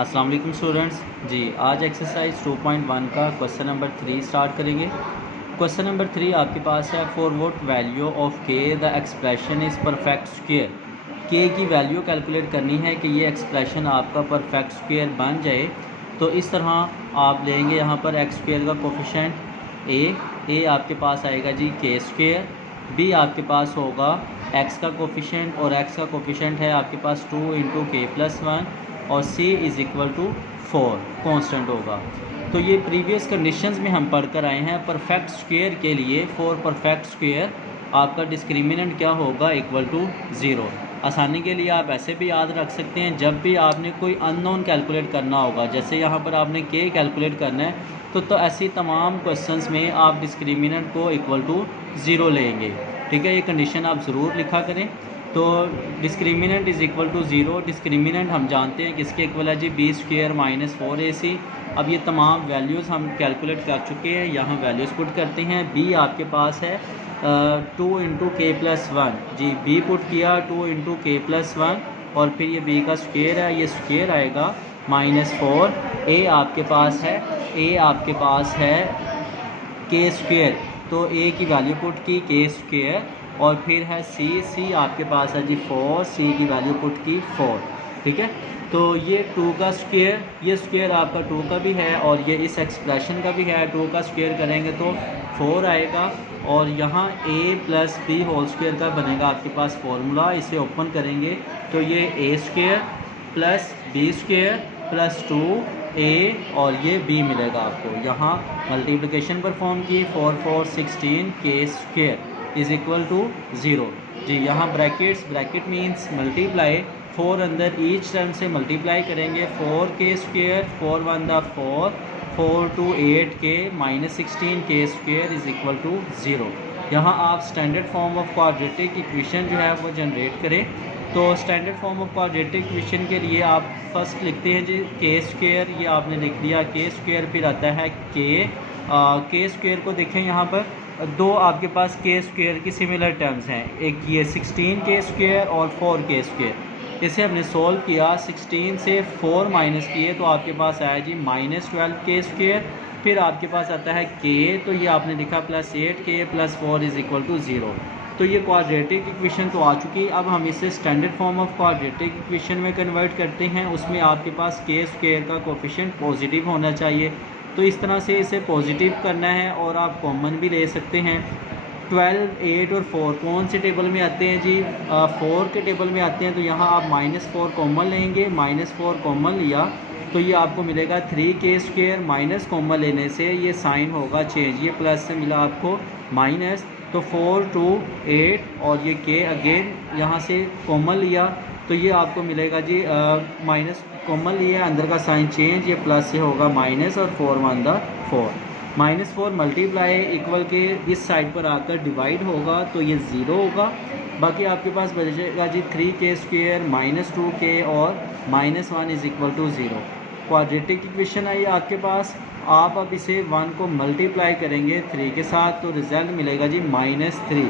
अस्सलाम वालेकुम स्टूडेंट्स जी। आज एक्सरसाइज 2.1 का क्वेश्चन नंबर 3 स्टार्ट करेंगे। क्वेश्चन नंबर 3 आपके पास है, फॉर व्हाट वैल्यू ऑफ के the expression is perfect square. के की वैल्यू कैलकुलेट करनी है कि ये एक्सप्रेशन आपका परफेक्ट स्क्वायर बन जाए। तो इस तरह आप लेंगे यहाँ पर एक्स स्क्वायर का कोफिशेंट ए आपके पास आएगा जी के स्क्वायर, बी आपके पास होगा एक्स का कोफिशेंट और एक्स का कोफिशेंट है आपके पास 2 इंटू के प्लस 1 और c is equal to 4 constant होगा। तो ये प्रीवियस कंडीशंस में हम पढ़ कर आए हैं। परफेक्ट स्क्वायर के लिए फॉर परफेक्ट स्क्वायर आपका डिस्क्रिमिनेंट क्या होगा, इक्वल टू 0। आसानी के लिए आप ऐसे भी याद रख सकते हैं, जब भी आपने कोई अननोन कैलकुलेट करना होगा, जैसे यहाँ पर आपने के कैलकुलेट करना है तो ऐसी तमाम क्वेश्चंस में आप डिस्क्रिमिनेंट को इक्वल टू 0 लेंगे। ठीक है, ये कंडीशन आप ज़रूर लिखा करें। तो discriminant is equal to 0। Discriminant हम जानते हैं किसके इक्वल है जी, बी स्क्वायर माइनस 4ac। अब ये तमाम वैल्यूज़ हम कैलकुलेट कर चुके हैं, यहाँ वैल्यूज़ पुट करते हैं। बी आपके पास है 2 इंटू के प्लस 1 जी, बी पुट किया 2 इंटू के प्लस 1 और फिर ये बी का स्क्वायर है, ये स्क्वायर आएगा -4। ए आपके पास है, ए आपके पास है के स्क्वायर, तो ए की वैल्यू पुट की के स्क्वायर और फिर है सी आपके पास है जी 4, सी की वैल्यू पुट की 4। ठीक है, तो ये 2 का स्क्वायर, ये स्क्वायर आपका 2 का भी है और ये इस एक्सप्रेशन का भी है। 2 का स्क्वायर करेंगे तो 4 आएगा और यहाँ a plus B whole square का बनेगा आपके पास फॉर्मूला। इसे ओपन करेंगे तो ये a square plus B square plus 2a और ये b मिलेगा आपको। यहाँ मल्टीप्लिकेशन परफॉर्म की 4 4 16 के स्क्वायर इज़ इक्वल टू 0 जी। यहाँ ब्रैकेट मीन्स मल्टीप्लाई, 4 अंदर ईच टर्म से मल्टीप्लाई करेंगे। 4 के स्क्वायर 4 1 द 4, 4 2 8 के माइनस 16 के स्क्वायर इज़ इक्वल टू 0। यहाँ आप standard form of quadratic equation जो है वो जनरेट करें। तो standard form of quadratic equation के लिए आप फर्स्ट लिखते हैं जी के स्क्वायर, ये आपने लिख लिया के स्क्वायर, फिर आता है के स्क्वायर को देखें यहाँ पर दो आपके पास के स्क्वायर की सिमिलर टर्म्स हैं, एक ये 16 के स्क्वायर और 4 के स्क्वायर। इसे हमने सोल्व किया, 16 से 4 माइनस किए तो आपके पास आया जी -12 के स्क्वायर। फिर आपके पास आता है के, तो ये आपने लिखा +8 के प्लस 4 इज़ इक्वल टू 0। तो ये क्वाड्रेटिक इक्वेशन तो आ चुकी। अब हम इसे standard form of quadratic equation में कन्वर्ट करते हैं। उसमें आपके पास के स्क्वायर का कोफिशिएंट पॉजिटिव होना चाहिए, तो इस तरह से इसे पॉजिटिव करना है और आप कॉमन भी ले सकते हैं। 12, 8 और 4 कौन से टेबल में आते हैं जी, 4 के टेबल में आते हैं। तो यहाँ आप -4 कॉमन लेंगे, -4 कॉमन लिया तो ये आपको मिलेगा 3 के स्क्वायर। माइनस कॉमन लेने से ये साइन होगा चेंज, ये प्लस से मिला आपको माइनस, तो 4 2 8 और ये के अगेन यहाँ से कॉमन लिया तो ये आपको मिलेगा जी माइनस कॉमन लिया, अंदर का साइन चेंज, ये प्लस से होगा माइनस और 4 1 द 4। -4 मल्टीप्लाई इक्वल के इस साइड पर आकर डिवाइड होगा तो ये 0 होगा। बाकी आपके पास बचेगा जी 3 के स्क्वायर -2 के और -1 is equal to 0। Quadratic equation आई आपके पास। आप अब इसे 1 को मल्टीप्लाई करेंगे 3 के साथ तो रिजल्ट मिलेगा जी -3।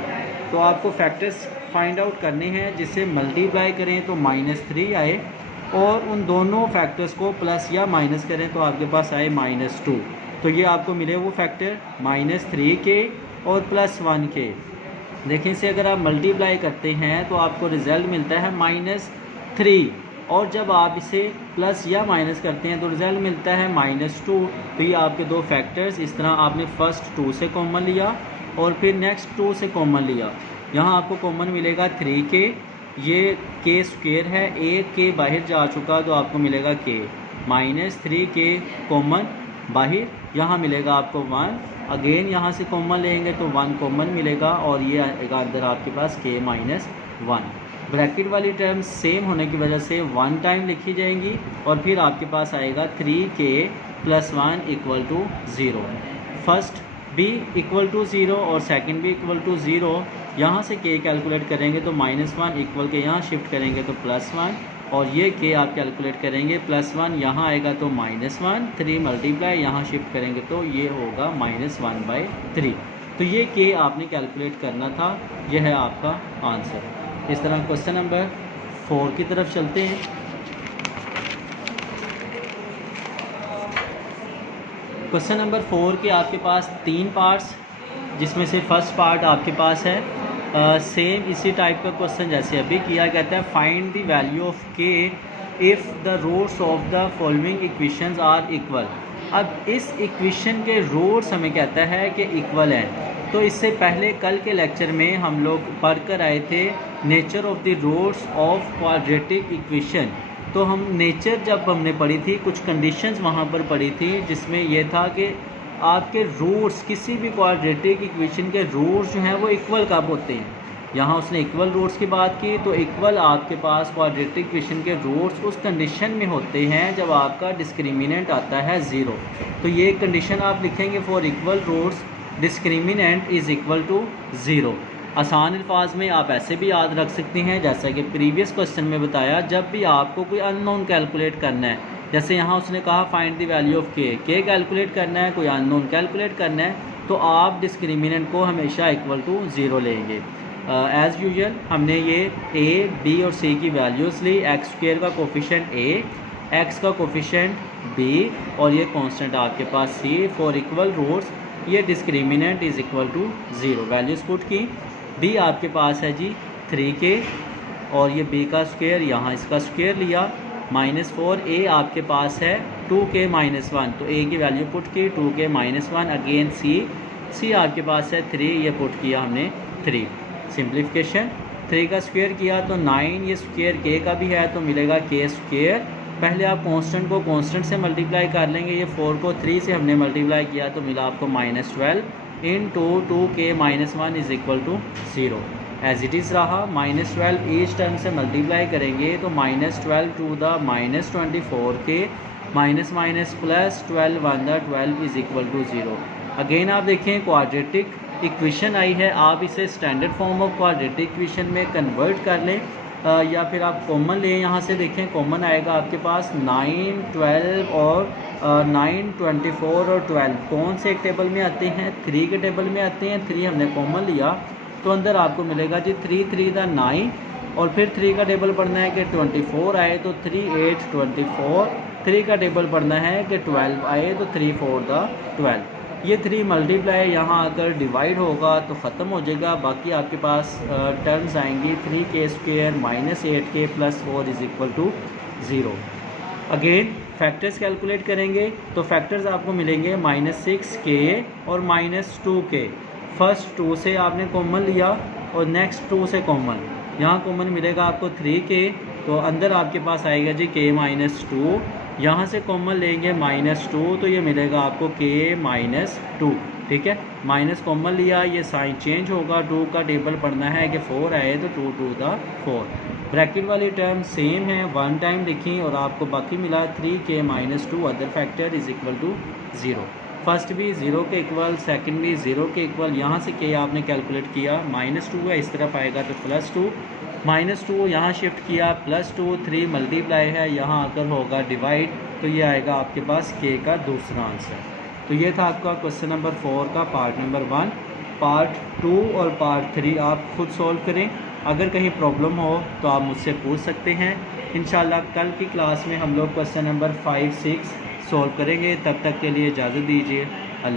तो आपको फैक्टर्स फाइंड आउट करने हैं, जिससे मल्टीप्लाई करें तो -3 आए और उन दोनों फैक्टर्स को प्लस या माइनस करें तो आपके पास आए -2। तो ये आपको मिले वो फैक्टर -3 के और +1 के। देखें, इसे अगर आप मल्टीप्लाई करते हैं तो आपको रिज़ल्ट मिलता है -3 और जब आप इसे प्लस या माइनस करते हैं तो रिज़ल्ट मिलता है -2। तो ये आपके दो फैक्टर्स, इस तरह आपने फर्स्ट 2 से कॉमन लिया और फिर नेक्स्ट 2 से कॉमन लिया। यहाँ आपको कॉमन मिलेगा 3 के, ये के स्क्वायर है, एक के बाहर जा चुका तो आपको मिलेगा के, -3 के कॉमन बाहर, यहाँ मिलेगा आपको 1। अगेन यहाँ से कॉमन लेंगे तो 1 कॉमन मिलेगा और ये आएगा अंदर आपके पास के -1। ब्रैकेट वाली टर्म्स सेम होने की वजह से 1 टाइम लिखी जाएंगी और फिर आपके पास आएगा 3 के plus 1 equal to 0। First B equal to 0 और सेकंड भी इक्वल टू 0। यहाँ से के कैलकुलेट करेंगे तो -1 इक्वल के यहाँ शिफ्ट करेंगे तो +1 और ये के आप कैलकुलेट करेंगे +1 यहाँ आएगा तो -1, 3 मल्टीप्लाई यहाँ शिफ्ट करेंगे तो ये होगा -1/3। तो ये के आपने कैलकुलेट करना था, यह है आपका आंसर। इस तरह क्वेश्चन नंबर 4 की तरफ चलते हैं। क्वेश्चन नंबर 4 के आपके पास 3 पार्ट्स, जिसमें से फर्स्ट पार्ट आपके पास है सेम इसी टाइप का क्वेश्चन जैसे अभी किया, कहता है find the value of K if the roots of the following equations are equal. अब इस इक्वेशन के रूट्स हमें कहता है कि इक्वल हैं। तो इससे पहले कल के लेक्चर में हम लोग पढ़ कर आए थे nature of the roots of quadratic equation. तो हम नेचर जब हमने पढ़ी थी, कुछ कंडीशंस वहाँ पर पढ़ी थी, जिसमें यह था कि आपके रूट्स किसी भी क्वाड्रेटिक इक्वेशन के रूट्स जो हैं वो इक्वल कब होते हैं। यहाँ उसने इक्वल रूट्स की बात की, तो इक्वल आपके पास क्वाड्रेटिक इक्वेशन के रूट्स उस कंडीशन में होते हैं जब आपका डिस्क्रिमिनेंट आता है 0। तो ये कंडीशन आप लिखेंगे, for equal roots discriminant is equal to 0। आसान अल्फाज में आप ऐसे भी याद रख सकते हैं, जैसा कि प्रीवियस क्वेश्चन में बताया, जब भी आपको कोई अननोन कैलकुलेट करना है, जैसे यहाँ उसने कहा फाइंड द वैल्यू ऑफ के कैलकुलेट करना है, कोई अननोन कैलकुलेट करना है, तो आप डिस्क्रिमिनेंट को हमेशा इक्वल टू 0 लेंगे। एज़ यूजुअल हमने ये ए, बी और सी की वैल्यूज़ ली। एक्स स्क्वायर का कोफिशिएंट ए, एक्स का कोफिशिएंट बी और ये कांस्टेंट आपके पास सी। फॉर इक्वल रूट्स ये discriminant is equal to 0, values put की। बी आपके पास है जी 3k और ये बी का स्क्वायर, यहाँ इसका स्क्वायर लिया, -4। ए आपके पास है 2k - 1, तो ए की वैल्यू पुट की 2k - 1। अगेन सी आपके पास है 3, ये पुट किया हमने 3। सिंप्लीफिकेशन 3 का स्क्वायर किया तो 9, ये स्क्वायर के का भी है तो मिलेगा के स्क्वायर। पहले आप कांस्टेंट को कांस्टेंट से मल्टीप्लाई कर लेंगे, ये 4 को 3 से हमने मल्टीप्लाई किया तो मिला आपको -12 into 2k - 1 is equal to 0। As it is रहा। -12 ईच टर्म से मल्टीप्लाई करेंगे तो -12 to the -24k +12 1 the 12 is equal to 0। Again आप देखें क्वाड्रेटिक इक्वेशन आई है, आप इसे standard form of quadratic equation में कन्वर्ट कर लें या फिर आप कॉमन लें। यहाँ से देखें कॉमन आएगा आपके पास 9, 12 और 9, 24 और 12 कौन से एक टेबल में आते हैं, 3 के टेबल में आते हैं। 3 हमने कॉमन लिया तो अंदर आपको मिलेगा जी 3 3 द 9 और फिर 3 का टेबल पढ़ना है कि 24 आए तो 3 8 24। 3 का टेबल पढ़ना है कि 12 आए तो 3 4 द 12। ये 3 मल्टीप्लाई यहाँ अगर डिवाइड होगा तो ख़त्म हो जाएगा। बाकी आपके पास टर्म्स आएंगी 3k square -8k + 4 is equal to 0। Again factors calculate करेंगे तो फैक्टर्स आपको मिलेंगे -6k और -2k। फर्स्ट 2 से आपने कॉमन लिया और नेक्स्ट 2 से कॉमन, यहाँ कॉमन मिलेगा आपको 3k, तो अंदर आपके पास आएगा जी k -2। यहाँ से कॉमन लेंगे -2 तो ये मिलेगा आपको k -2। ठीक है, माइनस कॉमन लिया, ये साइन चेंज होगा। 2 का टेबल पढ़ना है कि 4 आए तो 2 2 द 4। ब्रैकेट वाली टर्म सेम है, 1 टाइम लिखी और आपको बाकी मिला 3k -2 other factor is equal to 0। First भी 0 के इक्वल, सेकंड भी 0 के इक्वल। यहाँ से k आपने कैलकुलेट किया, -2 है इस तरफ आएगा तो +2, -2 यहाँ शिफ्ट किया +2, 3 मल्टीप्लाई है, यहाँ आकर होगा डिवाइड, तो ये आएगा आपके पास k का दूसरा आंसर। तो ये था आपका क्वेश्चन नंबर 4 का पार्ट नंबर 1। पार्ट 2 और पार्ट 3 आप खुद सॉल्व करें। अगर कहीं प्रॉब्लम हो तो आप मुझसे पूछ सकते हैं। इंशाल्लाह कल की क्लास में हम लोग क्वेश्चन नंबर 5 6 सॉल्व करेंगे। तब तक के लिए इजाज़त दीजिए।